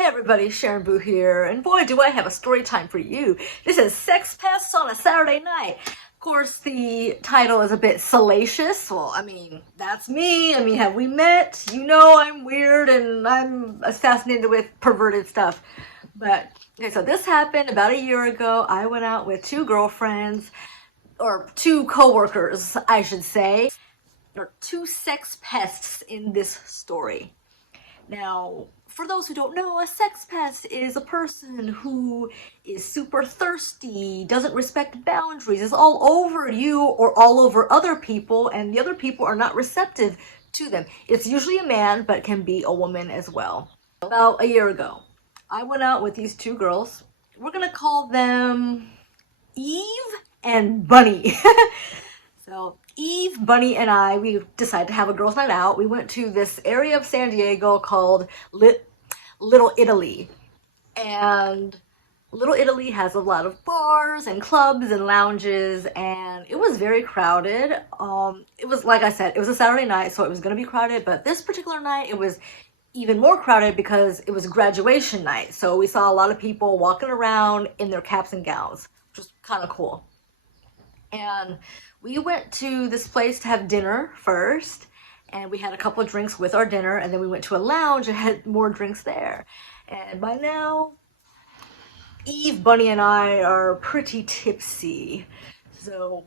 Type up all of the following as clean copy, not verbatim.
Hey everybody, Sharon Boo here, and boy do I have a story time for you. This is Sex Pests on a Saturday night. Of course, the title is a bit salacious. Well, that's me. Have we met? You know I'm weird and I'm fascinated with perverted stuff. But, okay, so this happened about a year ago. I went out with two girlfriends, or two co-workers, I should say. There are two sex pests in this story. Now, for those who don't know, a sex pest is a person who is super thirsty, doesn't respect boundaries, is all over you or all over other people, and the other people are not receptive to them. It's usually a man, but it can be a woman as well. About a year ago, I went out with these two girls. We're gonna call them Eve and Bunny. So Eve, Bunny, and I, we decided to have a girls' night out. We went to this area of San Diego called Little Italy. And Little Italy has a lot of bars and clubs and lounges, and it was very crowded. It was, like I said, it was a Saturday night, so it was going to be crowded, but this particular night, it was even more crowded because it was graduation night. So we saw a lot of people walking around in their caps and gowns, which was kind of cool. And we went to this place to have dinner first, and we had a couple of drinks with our dinner, and then we went to a lounge and had more drinks there. And by now, Eve, Bunny, and I are pretty tipsy. So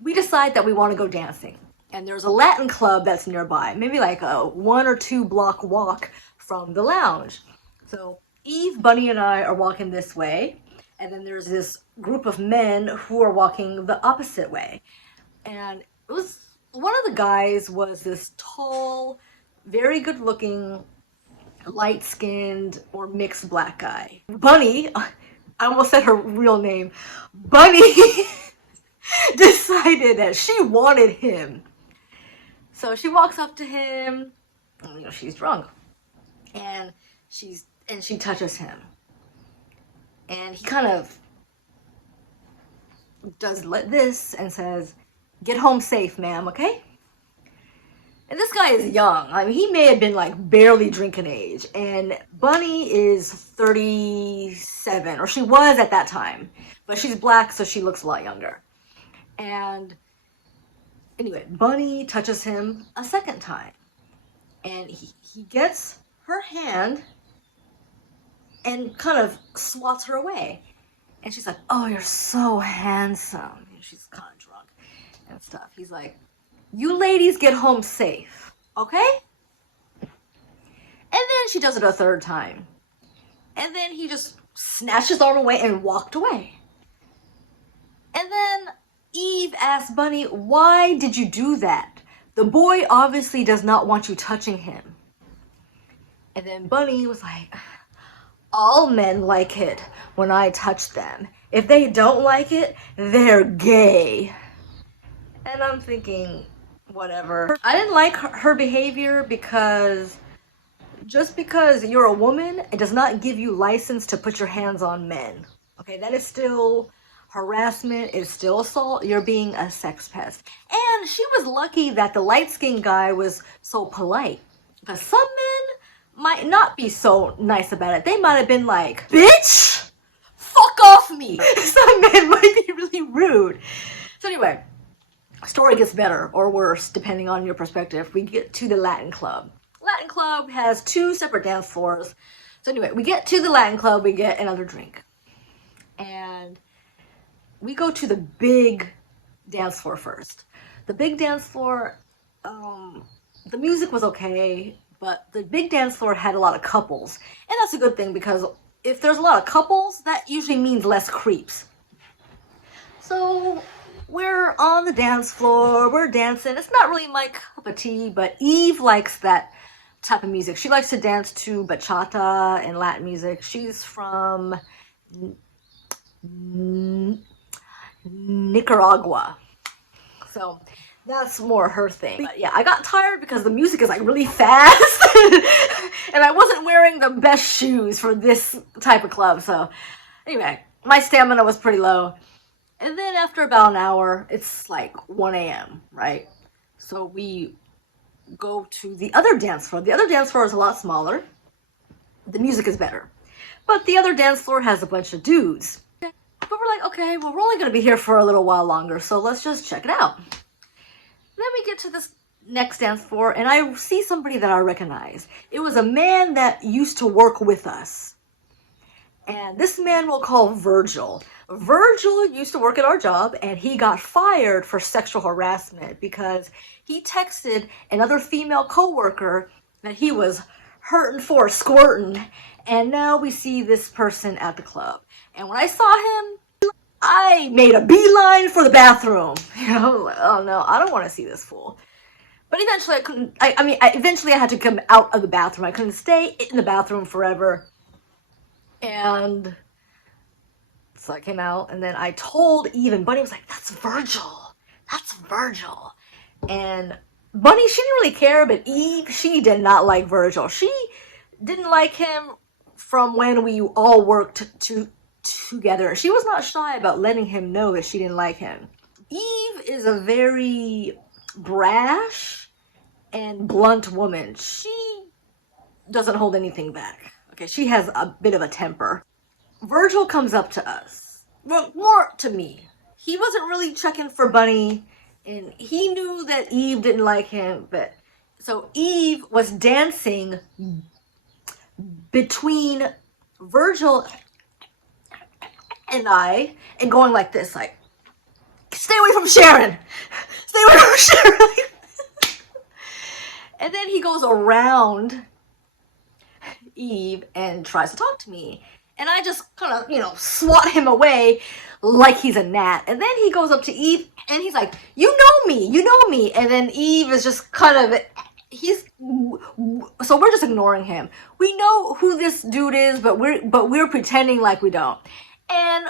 we decide that we want to go dancing. And there's a Latin club that's nearby, maybe like a 1 or 2 block walk from the lounge. So Eve, Bunny, and I are walking this way, and then there's this group of men who are walking the opposite way. And it was, one of the guys was this tall, very good looking, light skinned or mixed black guy. Bunny, I almost said her real name, Bunny decided that she wanted him. So she walks up to him, and, she's drunk, and she touches him. And he kind of does this and says, "Get home safe, ma'am, okay?" And this guy is young. He may have been like barely drinking age. And Bunny is 37, or she was at that time. But she's black, so she looks a lot younger. And anyway, Bunny touches him a second time. And he gets her hand and kind of swats her away. And she's like, "Oh, you're so handsome." And she's kind of drunk and stuff. He's like, "You ladies get home safe, okay?" And then she does it a third time. And then he just snatched his arm away and walked away. And then Eve asked Bunny, "Why did you do that? The boy obviously does not want you touching him." And then Bunny was like, "All men like it when I touch them. If they don't like it, they're gay." And I'm thinking, whatever. I didn't like her behavior because just because you're a woman, it does not give you license to put your hands on men. Okay, that is still harassment, it's still assault. You're being a sex pest. And she was lucky that the light-skinned guy was so polite. Because some men might not be so nice about it. They might have been like, "Bitch, fuck off me." Some men might be really rude. So anyway, story gets better or worse depending on your perspective. We get to the Latin club. Latin club has 2 separate dance floors. So anyway, we get to the Latin club, we get another drink. And we go to the big dance floor first. The big dance floor, the music was okay, but the big dance floor had a lot of couples. And that's a good thing because if there's a lot of couples, that usually means less creeps. So we're on the dance floor, we're dancing. It's not really my cup of tea, but Eve likes that type of music. She likes to dance to bachata and Latin music. She's from Nicaragua. So that's more her thing. But yeah, I got tired because the music is like really fast and I wasn't wearing the best shoes for this type of club. So anyway, my stamina was pretty low. And then after about an hour, it's like 1 a.m., right? So we go to the other dance floor. The other dance floor is a lot smaller. the music is better. But the other dance floor has a bunch of dudes. But we're like, okay, well, we're only going to be here for a little while longer, so let's just check it out. Then we get to this next dance floor, and I see somebody that I recognize. It was a man that used to work with us. And this man we'll call Virgil. Virgil used to work at our job, and he got fired for sexual harassment because he texted another female coworker that he was hurting for squirting. And now we see this person at the club. And when I saw him, I made a beeline for the bathroom. You know, like, oh no, I don't want to see this fool. But eventually I couldn't, eventually I had to come out of the bathroom. I couldn't stay in the bathroom forever. And so I came out, and then I told Eve, and Bunny was like, that's Virgil. That's Virgil. And Bunny, she didn't really care, but Eve, she did not like Virgil. She didn't like him from when we all worked together. She was not shy about letting him know that she didn't like him. Eve is a very brash and blunt woman. She doesn't hold anything back. Okay, she has a bit of a temper. Virgil comes up to us. Well, more to me. He wasn't really checking for Bunny, and he knew that Eve didn't like him, but so Eve was dancing between Virgil and I, and going like this, like, stay away from Sharon! Stay away from Sharon! And then he goes around Eve and tries to talk to me. And I just kind of, swat him away like he's a gnat. And then he goes up to Eve and he's like, you know me. And then Eve is just kind of, so we're just ignoring him. We know who this dude is, but we're pretending like we don't. And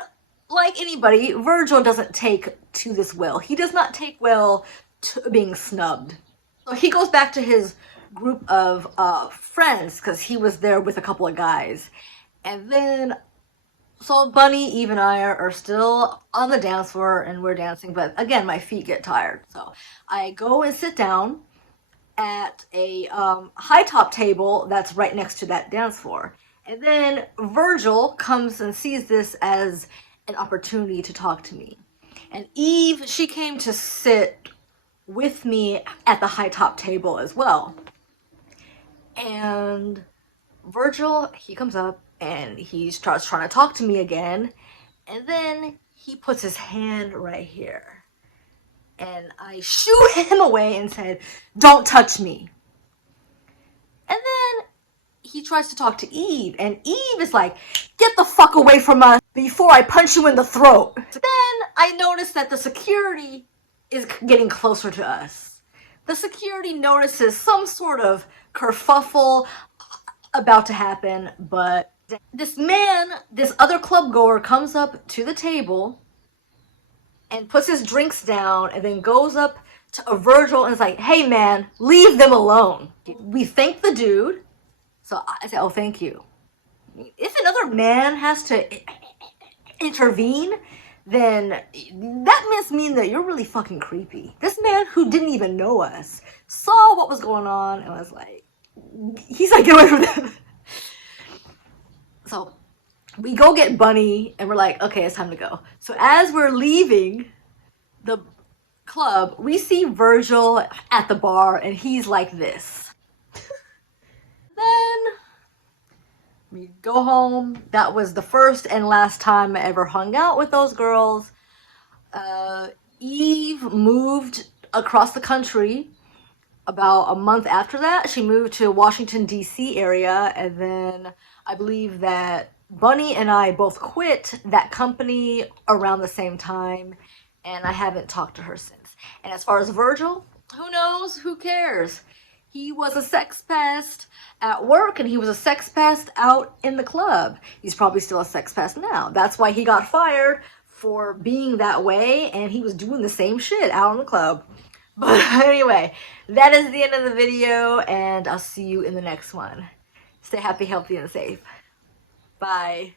like anybody, Virgil doesn't take to this well. He does not take well to being snubbed. So he goes back to his group of friends because he was there with a couple of guys. And then, so Bunny, Eve, and I are still on the dance floor and we're dancing. But again, my feet get tired. So I go and sit down at a high top table that's right next to that dance floor. And then Virgil comes and sees this as an opportunity to talk to me. And Eve, she came to sit with me at the high top table as well. And Virgil, he comes up and he starts trying to talk to me again. And then he puts his hand right here. And I shoo him away and said, don't touch me. And then he tries to talk to Eve. And Eve is like, get the fuck away from us before I punch you in the throat. Then I noticed that the security is getting closer to us. The security notices some sort of kerfuffle about to happen, but this man, this other club goer, comes up to the table and puts his drinks down and then goes up to a Virgil and is like, hey man, leave them alone. We thank the dude. So I said, oh, thank you. If another man has to intervene, then that must mean that you're really fucking creepy. This man who didn't even know us saw what was going on and was like, he's like, get away from them. So we go get Bunny and we're like, okay, it's time to go. So as we're leaving the club, we see Virgil at the bar and he's like this. Then we go home. That was the first and last time I ever hung out with those girls. Eve moved across the country about a month after that. She moved to Washington, D.C. area, and then I believe that Bunny and I both quit that company around the same time, and I haven't talked to her since. And as far as Virgil, who knows? Who cares? He was a sex pest at work, and he was a sex pest out in the club. He's probably still a sex pest now. That's why he got fired, for being that way, and he was doing the same shit out in the club. But anyway, that is the end of the video, and I'll see you in the next one. Stay happy, healthy, and safe. Bye.